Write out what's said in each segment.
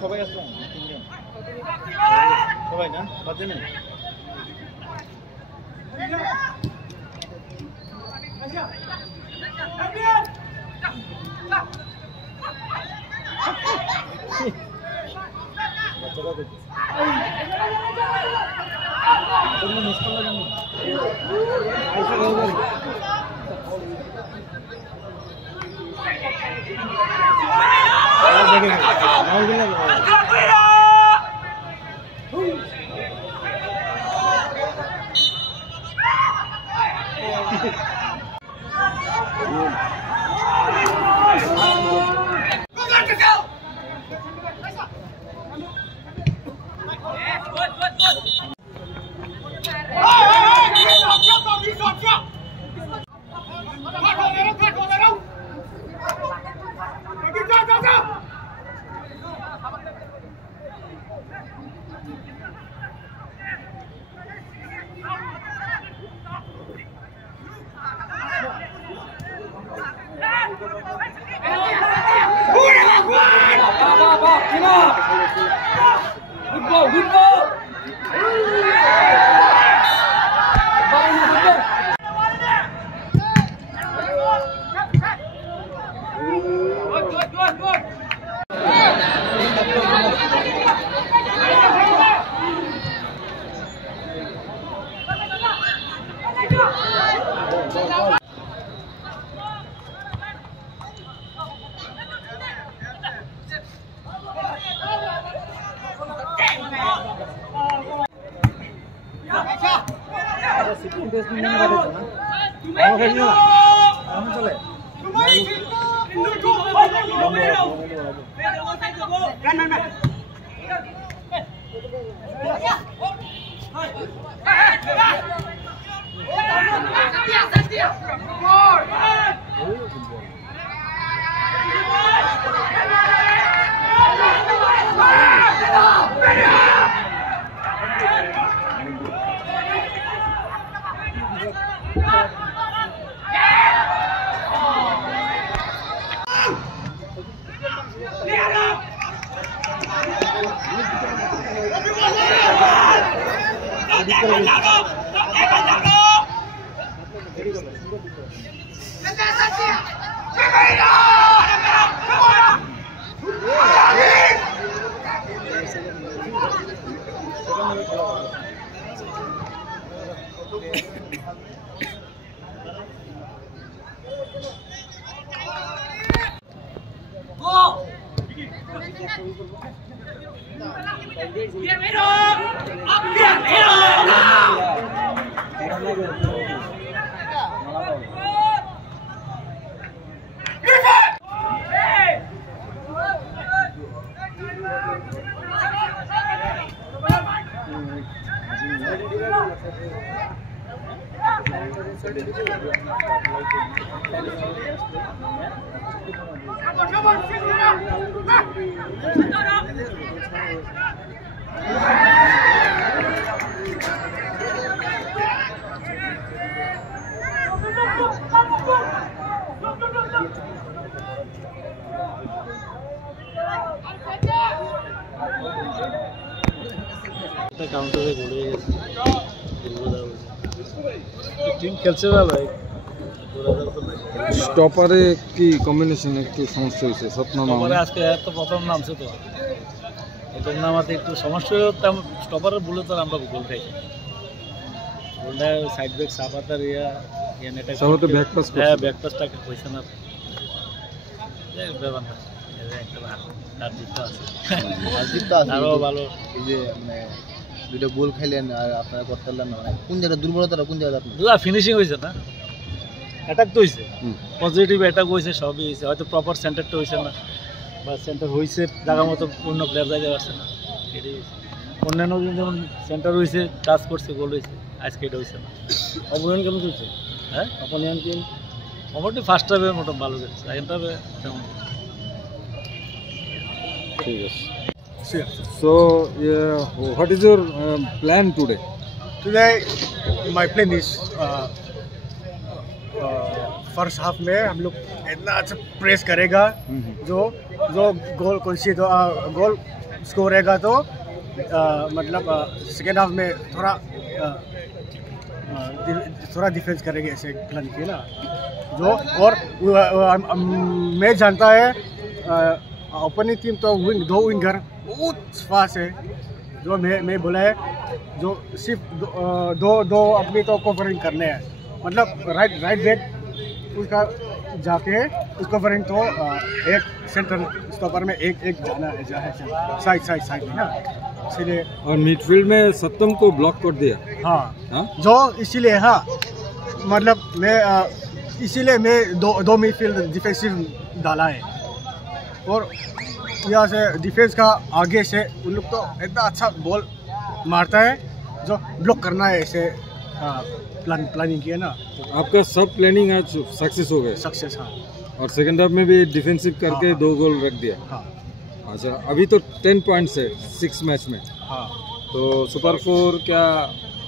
সবাই আসলাম সবাই না বাজে না বাচ্চারা দেখছি মিস করলাম ইন্টারেস্টিং মনে রাখছে না আমার কাছে না আমি চলে কাউন্টারে ঘুরে গেছে টিম খেলছে ভাই স্টপারে কি কম্বিনেশন একটু সমস্যা হয়েছে সপ্তম আজকে এত প্রথম নামছে তো প্রথম নামাতে একটু সমস্যা স্টপারের বলে তো আমরা গোল খাইছি গোলটা সাইড ব্যাক সাবাতার নেটা সাবাতে ব্যাক পাস হ্যাঁ ব্যাক পাসটাকে হইছে না ব্যাপার না একটা আর জিততে আছে আরো ভালো এই যে মানে দুটো গোল খাইলেন আর আপনারা করতে পারলেন না মানে কোন জায়গায় দুর্বলতা কোন জায়গায় আপনি ফিনিশিং হয়েছে না অ্যাটাক তো হয়েছে পজিটিভ অ্যাটাক হয়েছে সবই হয়েছে হয়তো প্রপার সেন্টারটা হয়েছে না বা সেন্টার হয়েছে জায়গা মতো পূর্ণ প্লেয়ার যাইতে পারছে না এটাই অন্যান্য দিন যেমন সেন্টার হয়েছে টাচ করছে গোল হয়েছে আজকে এটা হয়েছে না অপোনেন্ট কেমন চলছে হ্যাঁ অপোনেন্ট টিম মোটামুটি ফার্স্ট হাফে মোটামুটি ভালো চলছে সেকেন্ড হাফে তেমন ঠিক আছে So, what is your plan today? Today, my plan is first half में हम लोग इतना अच्छा प्रेस करेगा जो गोल कोई तो गोल स्कोर रहेगा तो मतलब सेकेंड हाफ में थोड़ा डिफेंस करेंगे ऐसे प्लान किया ना जो और मैं जानता है ओपनिंग टीम तो दो विंगर बहुत फास्ट है जो मैं बोला है जो सिर्फ दो अपनी तो कवरिंग करने हैं मतलब राइट बैक उसका जाके उसको कवरिंग तो एक सेंटर स्टॉपर में एक जाना है साइड में ना इसीलिए और मिडफील्ड में सत्तम को ब्लॉक कर दिया हाँ जो इसीलिए हाँ मतलब मैं इसीलिए मैं दो मिडफील्ड डिफेंसिव डाला है और यहाँ से डिफेंस का आगे से उन लोग तो इतना अच्छा बॉल मारता है जो ब्लॉक करना है ऐसे प्लानिंग किया ना आपका सब प्लानिंग आज सक्सेस हो गया सक्सेस हाँ और सेकंड हाफ में भी डिफेंसिव करके 2 गोल रख दिया हाँ अच्छा अभी तो 10 पॉइंट्स है 6 मैच में हाँ तो सुपर 4 क्या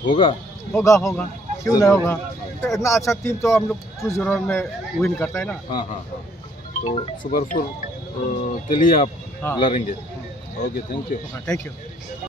होगा क्यों नहीं होगा तो इतना अच्छा टीम तो हम लोग 2-0 में विन करता है ना हाँ तो सुपर 4 के लिए आप लड़ेंगे ओके थैंक यू